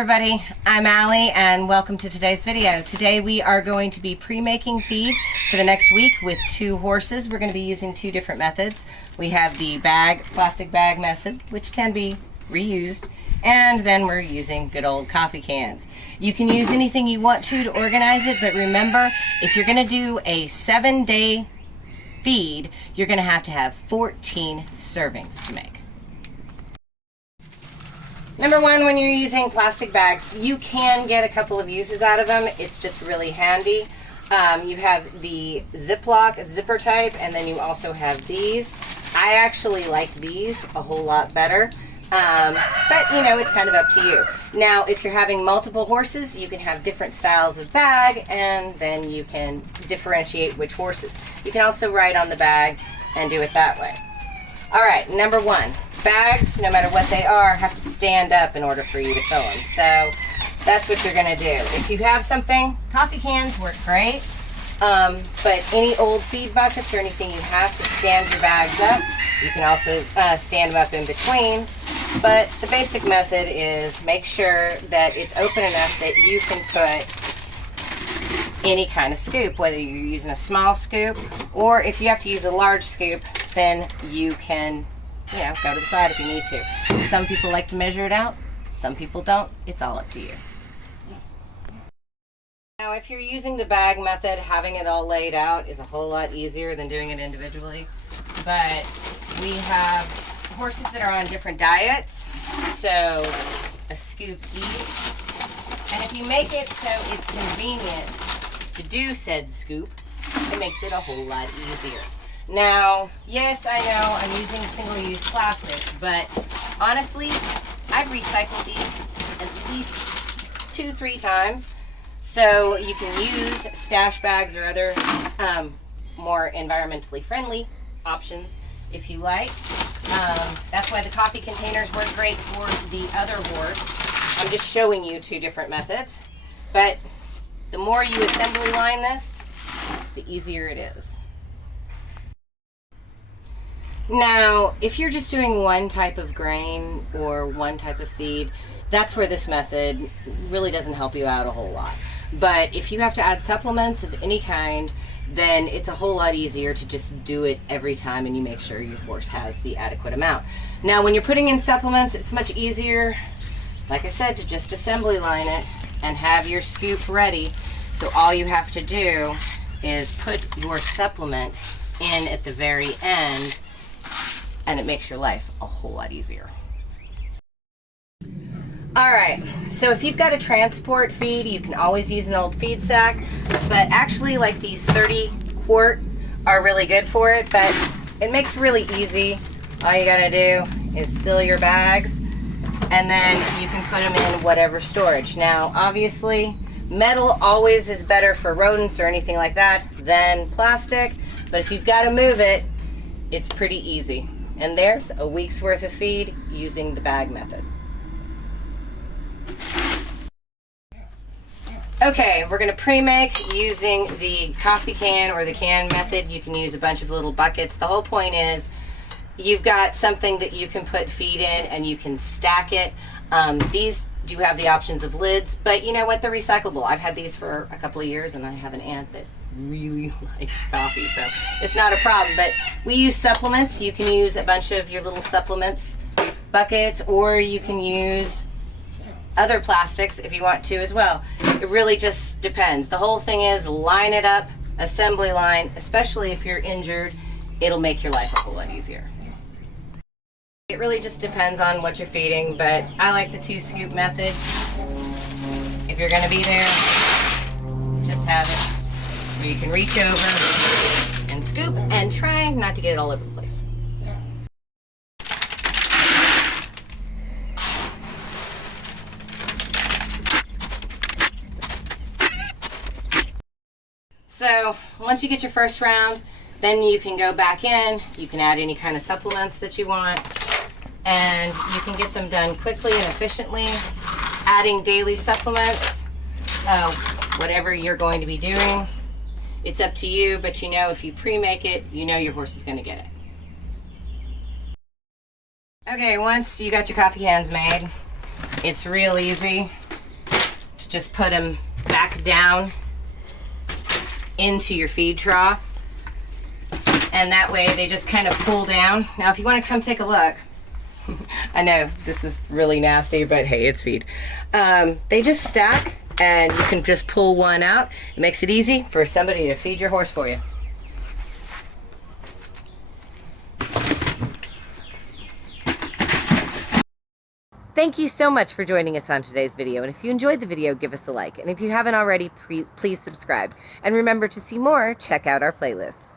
everybody, I'm Allie and welcome to today's video. Today we are going to be pre-making feed for the next week with 2 horses. We're going to be using 2 different methods. We have the plastic bag method, which can be reused, and then we're using good old coffee cans. You can use anything you want to organize it, but remember, if you're going to do a 7-day feed, you're going to have 14 servings to make. Number one, when you're using plastic bags, you can get a couple of uses out of them. It's just really handy. You have the Ziploc zipper type, and then you also have these. I actually like these a whole lot better, but you know, it's kind of up to you. Now, if you're having multiple horses, you can have different styles of bag, and then you can differentiate which horses. You can also write on the bag and do it that way. All right, number one. Bags, no matter what they are, have to stand up in order for you to fill them. So that's what you're gonna do. If you have something, coffee cans work great, but any old feed buckets or anything, you have to stand your bags up. You can also stand them up in between, but the basic method is make sure that it's open enough that you can put any kind of scoop, whether you're using a small scoop or if you have to use a large scoop, then you can go to the side if you need to. Some people like to measure it out, some people don't. It's all up to you. Now, if you're using the bag method, having it all laid out is a whole lot easier than doing it individually. But we have horses that are on different diets, so a scoop each. And if you make it so it's convenient to do said scoop, it makes it a whole lot easier. Now, yes, I know I'm using single-use plastics, but honestly, I've recycled these at least 2-3 times. So you can use stash bags or other more environmentally friendly options if you like. That's why the coffee containers work great for the other horse. I'm just showing you 2 different methods, but the more you assembly line this, the easier it is. Now, if you're just doing one type of grain or one type of feed, that's where this method really doesn't help you out a whole lot. But if you have to add supplements of any kind, then it's a whole lot easier to just do it every time and you make sure your horse has the adequate amount. Now, when you're putting in supplements, it's much easier, like I said, to just assembly line it and have your scoop ready. So all you have to do is put your supplement in at the very end, and it makes your life a whole lot easier. All right, so if you've got a transport feed, you can always use an old feed sack, but actually like these 30 quart are really good for it, but it makes it really easy. All you gotta do is seal your bags, and then you can put them in whatever storage. Now, obviously, metal always is better for rodents or anything like that than plastic, but if you've gotta move it, it's pretty easy. And there's a week's worth of feed using the bag method. Okay, we're gonna pre-make using the coffee can or the can method. You can use a bunch of little buckets. The whole point is you've got something that you can put feed in and you can stack it. These do have the options of lids, but you know what, they're recyclable. I've had these for a couple of years and I have an aunt that really likes coffee, so it's not a problem. But we use supplements. You can use a bunch of your little supplements buckets, or you can use other plastics if you want to as well. It really just depends. The whole thing is line it up, assembly line, especially if you're injured. It'll make your life a whole lot easier. It really just depends on what you're feeding, but I like the 2 scoop method. If you're gonna be there, just have it where you can reach over and scoop and try not to get it all over the place. So once you get your first round, then you can go back in, you can add any kind of supplements that you want, and you can get them done quickly and efficiently. Adding daily supplements, whatever you're going to be doing, it's up to you, but you know if you pre-make it, you know your horse is going to get it. Okay, once you got your coffee cans made, it's real easy. just put them back down into your feed trough. And that way they just kind of pull down. Now, if you want to come take a look, I know this is really nasty, but hey, it's feed. They just stack, and you can just pull one out. It makes it easy for somebody to feed your horse for you. Thank you so much for joining us on today's video. And if you enjoyed the video, give us a like. And if you haven't already, please subscribe. And remember, to see more, check out our playlists.